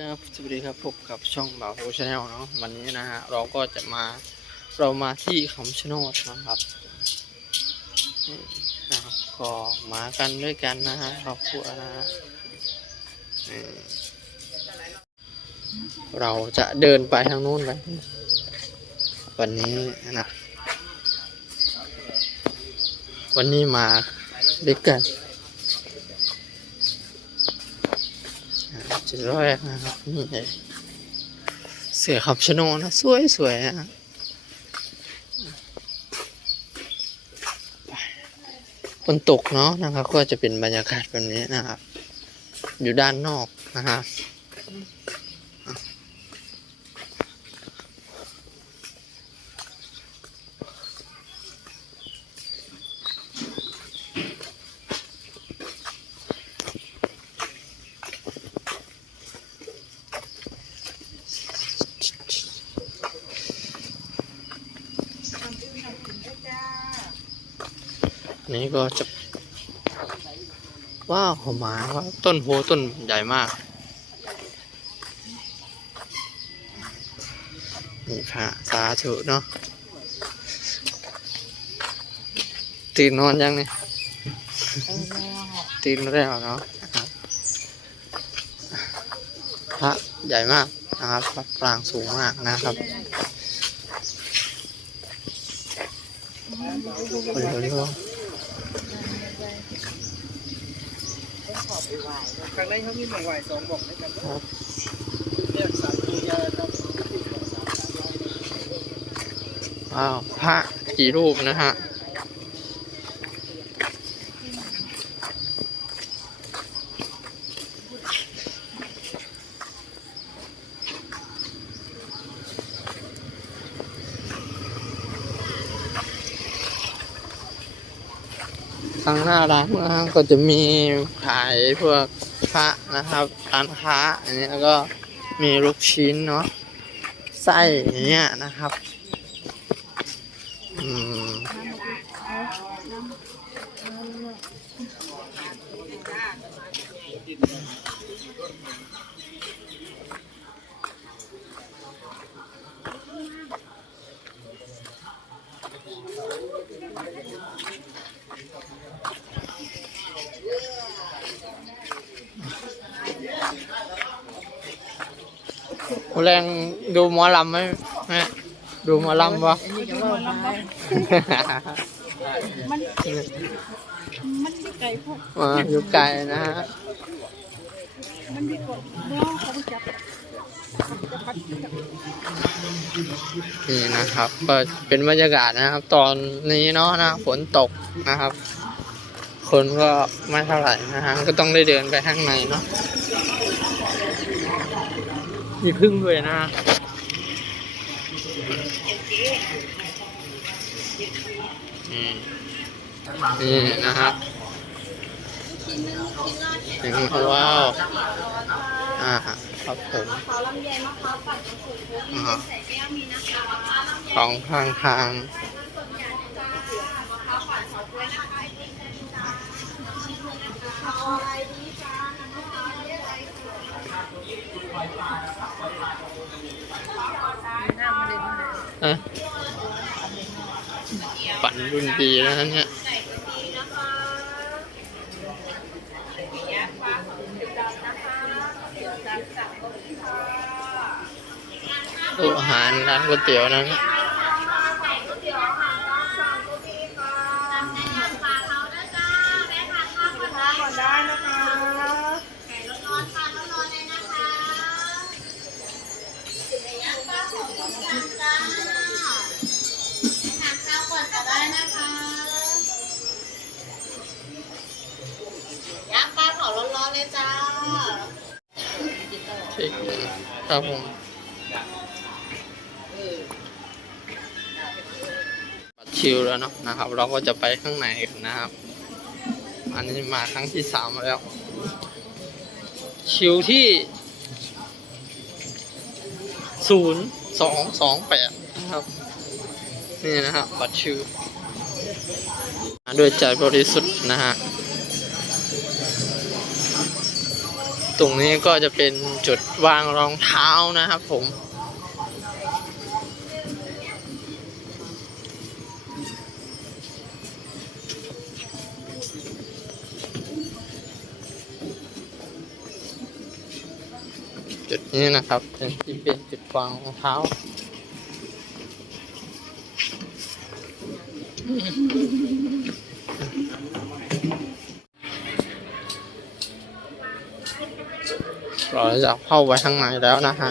ครับสวัสดีครับพบกับช่องบ่าวโฮชาแนลเนาะวันนี้นะฮะเราก็จะมาเรามาที่คำชะโนดนะครับนี่นะครับก็มากันด้วยกันนะฮะครอบครัวนะฮะนี่เราจะเดินไปทางนู้นกันวันนี้นะวันนี้มาด้วยกัน จุดแรกนะครับนี่เสือขับชโนนะ สวยสวยนะฝนตกเนาะนะครับ ก็จะเป็นบรรยากาศแบบนี้นะครับ อยู่ด้านนอกนะครับ นี่ก็จะว้าวหอมหมาว่าต้นโพต้นใหญ่มากนี่พระสาธุเนาะตื่นนอนยังเนี่ยตื่นแล้วเนาะนะครับพระใหญ่มากนะครับพระปรางสูงมากนะครับเร็วเร็ว ครั้งแรกเขามีหมองไหวสองบอกด้วยกันครับเรียกสามตัวยาครับอ้าวพระกี่รูปนะฮะ ทางหน้าร้านนะฮะก็จะมีขายพวกพระนะครับร้านค้าอันนี้แล้วก็มีลูกชิ้นเนาะไส้อย่างเงี้ยนะครับอืม แรงดูหมอลำไหมแม่ดูหมอลำปะมันมันมีไก่พวกมาอยู่ไกลนะฮะมันมีกฎเมื่อเขาไปจับจะพัดจับ นี่นะครับก็เป็นบรรยากาศนะครับ ตอนนี้เนาะนะฝนตกนะครับ คนก็ไม่เท่าไหร่นะฮะก็ต้องได้เดินไปข้างในเนาะมีพึ่งด้วยนะฮะอืมนี่นะครับถึงว้าวอ่า ครับผมขอลำไยมะพร้าวปั่นกระปุกโค้กมีเม็ดใส่แก้วมีนะคะมะพร้าวลำไยของทางทางส่วนใหญ่จะเหลือม หารร้านก๋วยเตี๋ยวนะเนี่ยไก่ก๋วยเตี๋ยวค่ะน้องสั่งตัวดีค่ะจำได้ยังปลาเขานะจ้าแม่ทานข้าวก่อนก่อนได้นะคะไก่ร้อนๆทานร้อนๆเลยนะคะย่างปลาของต้มยจ้าให้ทานข้าวก่อนก็ได้นะคะย่างปลาเผาร้อนๆเลยจ้าเช็คครับผม คิวแล้วเนาะนะครับ เราก็จะไปข้างในกันนะครับ อันนี้มาครั้งที่สามแล้ว คิวที่ศูนย์สองสองแปดนะครับ นี่นะฮะบัตรคิวมาด้วยใจบริสุทธิ์นะฮะตรงนี้ก็จะเป็นจุดวางรองเท้านะครับผม จุดนี้นะครับ เป็นที่เป็นจุดวางรองเท้าเราจะเข้าไปข้างในแล้วนะฮะ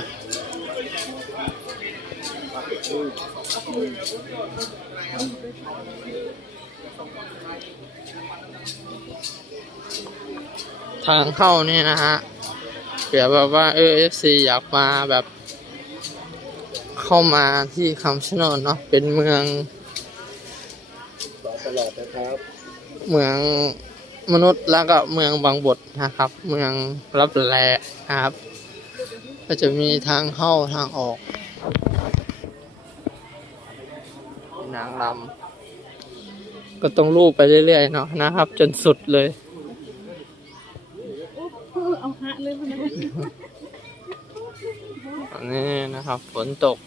ทางเข้านี่นะฮะ ผื่อแบบว่าเออ FC อยากมาแบบ เข้ามาที่คำชะโนดเนาะเป็นเมืองตลอดนะครับเมืองมนุษย์แล้วก็เมืองบางบทนะครับ เมืองรับแลนะครับ ก็จะมีทางเข้าทางออกนางรำก็ต้องรูปไปเรื่อยๆเนาะนะครับ จนสุดเลย เอาฮะเลยมันนะอันนี้นะครับ ฝนตก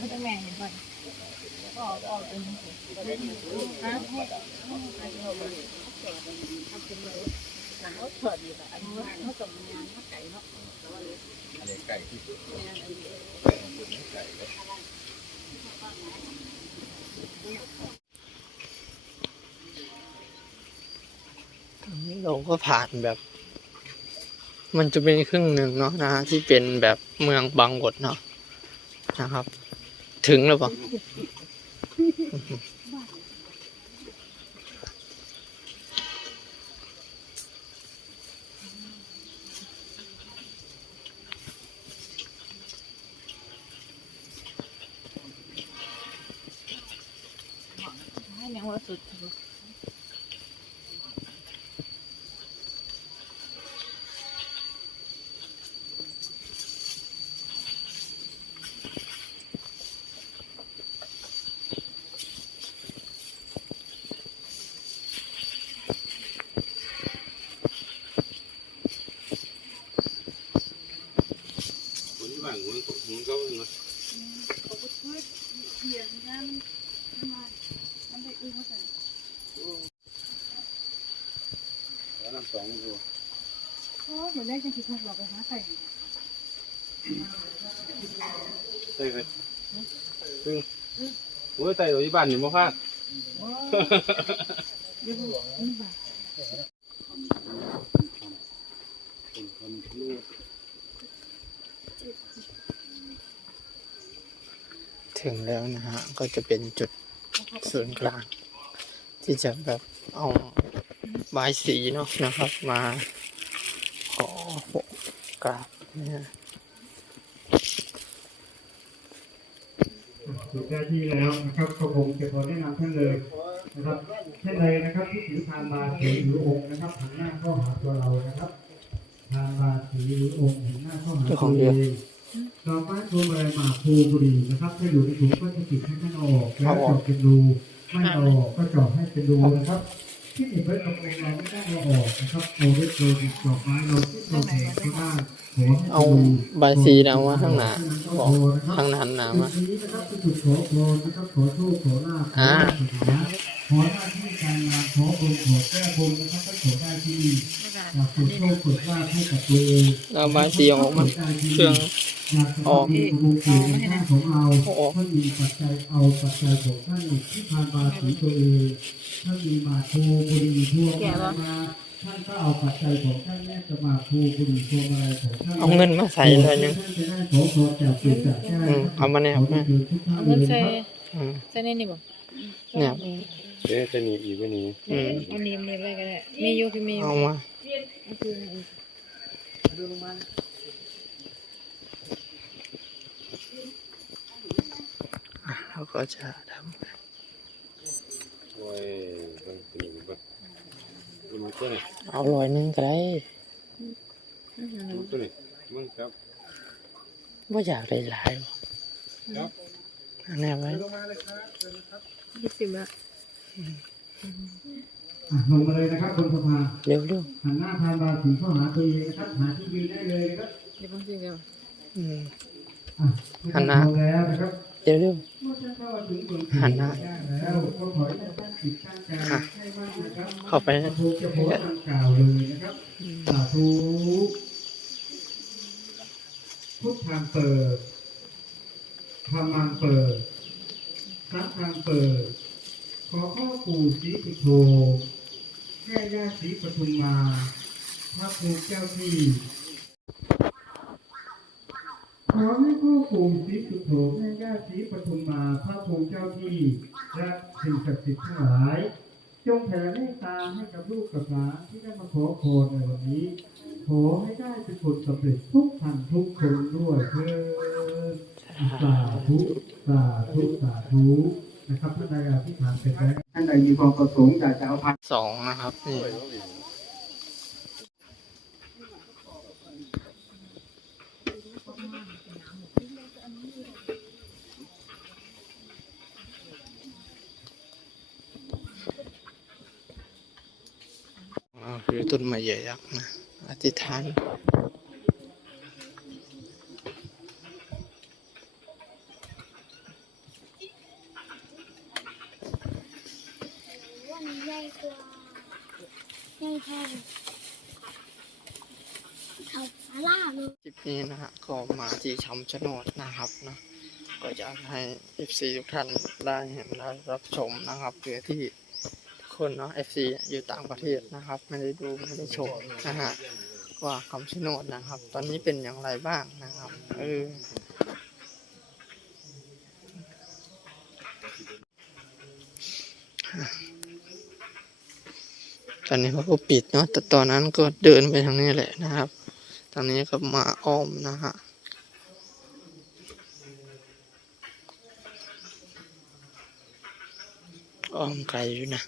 ถ้าปอกออกให้แม่เห็นก่อนปอกออกเป็นฮะเขาเถิดอยู่แบบอันนี้เขาส่งงานเขาไก่เนาะเราก็ผ่านแบบ มันจะเป็นครึ่งหนึ่งเนาะนะฮะที่เป็นแบบเมืองบางบทเนาะนะครับ ถึงแล้วปะให้แนวว่าสุด muốn cũng không có nữa. เขาก็ช่วยเขียนงานมันมันได้อื้อเขาใส่ Đó làm sống rồi. โอ้เหมือนได้จังคิดว่าเราไปหาใส่ Đây vậy. Ừ. Ôi tay rồi đi bàn thì mua phát. เดี๋ยวมันบา ถึงแล้วนะฮะ ก็จะเป็นจุดศูนย์กลาง ที่จะแบบเอาบายสีเนาะนะครับ มาขอกราบนะฮะถูกหน้าที่แล้วนะครับก็คงจะขอแนะนำท่านเลยนะครับท่านใดนะครับที่ถือพานบาสีหรือองค์นะครับหันหน้าเข้าหาตัวเรานะครับพานบาสีหรือองค์หันหน้าเข้าหาตัวเอง ดอกไม้พวงมาลัยหมากพลูบุหรี่นะครับถ้าอยู่ในถุงก็จะติดให้ท่านเอาออกแล้วเจาะเป็นรูไม่เอาออกก็เจาะให้เป็นรูนะครับ ที่ติดไว้กับองค์เราไม่ได้เอาออกนะครับเอาไว้โดยดอกไม้เราที่เราแผ่ก็ได้ขอให้เอาเป็นรูบายสีนะว่าข้างหน้าบอกนะครับข้างหนั้นนะจุมาดนี้นะครับเป็นจุดขอพรนะครับขอโชคขอลาภขออ่าสถานะขอหน้าที่การงานขอบนขอแก้บนนะครับก็ขอได้ที่นี่อยากสุดโชคสุดลาภให้กับตัวเองแล้วบายสีออกมาเครื่อง อยากจะออกมีบุญปู่ในท่านของเราออกท่านมีปัจจัยเอาปัจจัยของท่านที่พานบาสีตัวเองท่านมีมาโทบุรีทั่วมามาท่านก็เอาปัจจัยของท่านแม่จะมาโทบุรีทั่วมาอะไรของท่านเอาเงินมาใส่เลยนึงท่านจะได้ขอพรจากปู่จากแก้อืมเอามาเนี่ยเอามาเอาเงินใส่อืมใส่ในนี่บ่เนี่ย Thế cho nhị ý với nhị. อืมอันนี้มีอะไรก็ได้มีอยู่คือมีอยู่เอามาเอาคือดูลงมา เขาก็จะทโอ้ยเบิ่งตัวนี้เบิ่งดูมันตัวนี้ำเอาลอยหนึงก็ได้ดูตัวนี้มึงครับว่าอยากได้หลายหรอกครับอันนี้ไว้ลงมาเลยครับเชิญนะครับยี่สิบละอะลงมาเลยนะครับบนสะพานเร็วเร็วหันหน้าพานบาสีเข้าหาตัวเองนะครับหาที่ยืนได้เลยนะครับเดี๋ยวผมจะเดี๋ยวอืมอะหันหน้าลงแล้วนะครับ เร็วเร็วเมื่อท่านเข้าถึงบนหันหน้าได้แล้วก็ขอให้ท่านตั้งจิตตั้งใจให้มั่นนะครับเข้าไปพระภูจะโพสต์ดังกล่าวเลยนะครับสาธุพุทธังเปิดธรรมังเปิดสังฆังเปิด ขอข้อปู่ศรีสุโธแม่ย่าศรีปทุมมาพระภูมิเจ้าที่ ขอให้พ่อปู่ศรีสุโธแม่ย่าศรีปทุมมาพระภูมิเจ้าที่และสิ่งศักดิ์สิทธิ์ทั้งหลาย จงแผ่เมตตาให้กับลูกกับหลานที่ได้มาขอพรในวันนี้ ขอให้ได้เป็นผลสำเร็จทุกท่านทุกคนด้วยเพื่อสาธุสาธุสาธุนะครับท่านใดอธิษฐานเสร็จแล้วท่านใดมีความประสงค์อยากจะเอาพันสองนะครับนี่ คือต้นไม้ใหญ่ยักษ์นะอธิษฐานว่ามันใหญ่กว่าใหญ่แท้เขาสาลาเลยคลิปนี้นะฮะก็มาที่ชำชะโนดนะครับนะก็อยากให้ FC ทุกท่านได้เห็นได้รับชมนะครับเพื่อที่ทุก คนเนาะ FC อยู่ต่างประเทศนะครับ ไม่ได้ดูไม่ได้ชมนะฮะว่าคำชะโนดนะครับ ตอนนี้เป็นอย่างไรบ้างนะครับเออตอนนี้เขาก็ปิดเนาะแต่ตอนนั้นก็เดินไปทางนี้แหละนะครับ ตอนนี้ก็มาอ้อมนะฮะอ้อมไกลอยู่นะ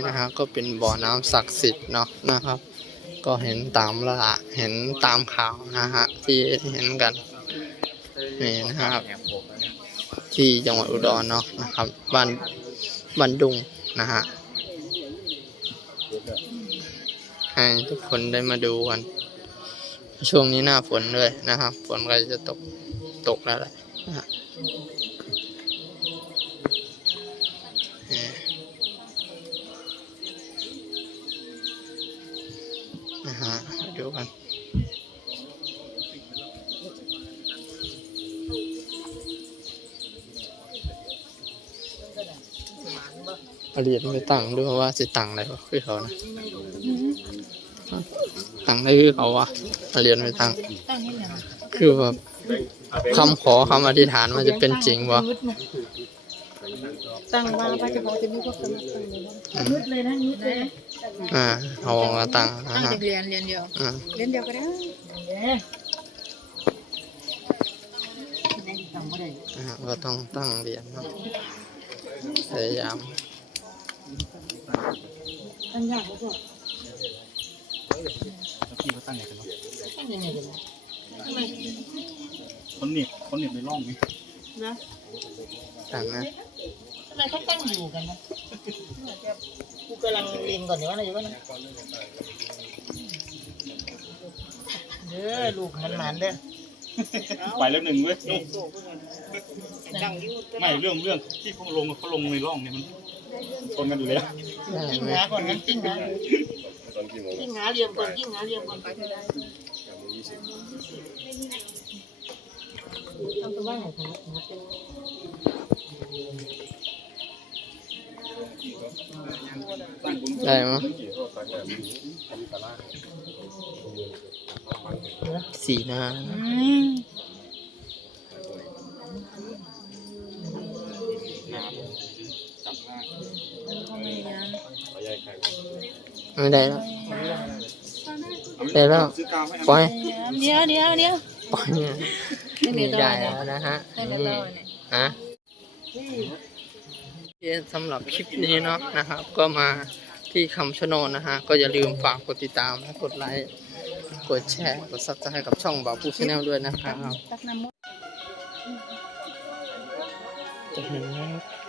นี่นะฮะก็เป็นบ่อน้ำศักดิ์สิทธิ์เนาะนะครับ ก็เห็นตามละเห็นตามข่าวนะฮะที่เห็นกันนี่นะครับ ที่จังหวัดอุดรเนาะนะครับบ้านบ้านดุงนะฮะให้ทุกคนได้มาดูกัน ช่วงนี้หน้าฝนด้วยนะครับ ฝนก็จะตกตกแล้วแหละนะฮะนี่นะฮะมาดูกัน เอาเหรียญไปตั้งด้วยว่าสิตั้งอะไรวะคือเขานะตั้งได้คือเขาวะเอาเหรียญไปตั้งตั้งนี่แหละคือแบบคำขอคำอธิษฐานมันจะเป็นจริงวะตั้งว่าพระเจ้าของจะมีพวกสมัครตั้งเลยนะมืดเลยนะนิดเลยนะอ่าเอามาตั้งนะตั้งฮะเรียนเรียนเดียวอ่าเรียนเดียวก็ได้นะฮะก็ต้องตั้งเหรียญเนาะพยายาม ตั้งยากกว่าพี่เขาตั้งไงกันเนาะตั้งยังไงกันนะคนเหน็บคนเหน็บในร่องนี่นะตั้งนะทำไมเขาตั้งอยู่กันนะกูกำลังเรียนก่อนเดี๋ยวนะอยู่ว่านะเด้อลูกมันหมันเด้อไปแล้วหนึ่งเว้ยดังอยู่ไม่เรื่องเรื่องที่เขาลงเขาลงในร่องเนี่ยมัน ชนกันอยู่แล้วได้จิ้งหาก่อนกันจิ้งหากี่โมงยิ่งหาเหลี่ยมก่อนยิ่งหาเหลี่ยมก่อนไปเถอะได้สามโมงยี่สิบทำตัวว่าไหนคะได้มั้ยกี่โทษตักแบบนี้ทำตลาดสีหน้า ไข่ไม่ได้แล้วได้แล้วซื้อกาวให้ปล่อยเดี๋ยวเดี๋ยวเดี๋ยวปล่อยเนี่ยมีได้แล้วนะฮะนี่ฮะสำหรับคลิปนี้เนาะนะครับ ก็มาที่คำชะโนดนะฮะ ก็อย่าลืมฝากกดติดตามและกดไลค์กดแชร์ กดซับสไครต์กับช่องบ่าวผู้ชาแนลด้วยนะครับตักน้ำมดจะเห็นนะครับ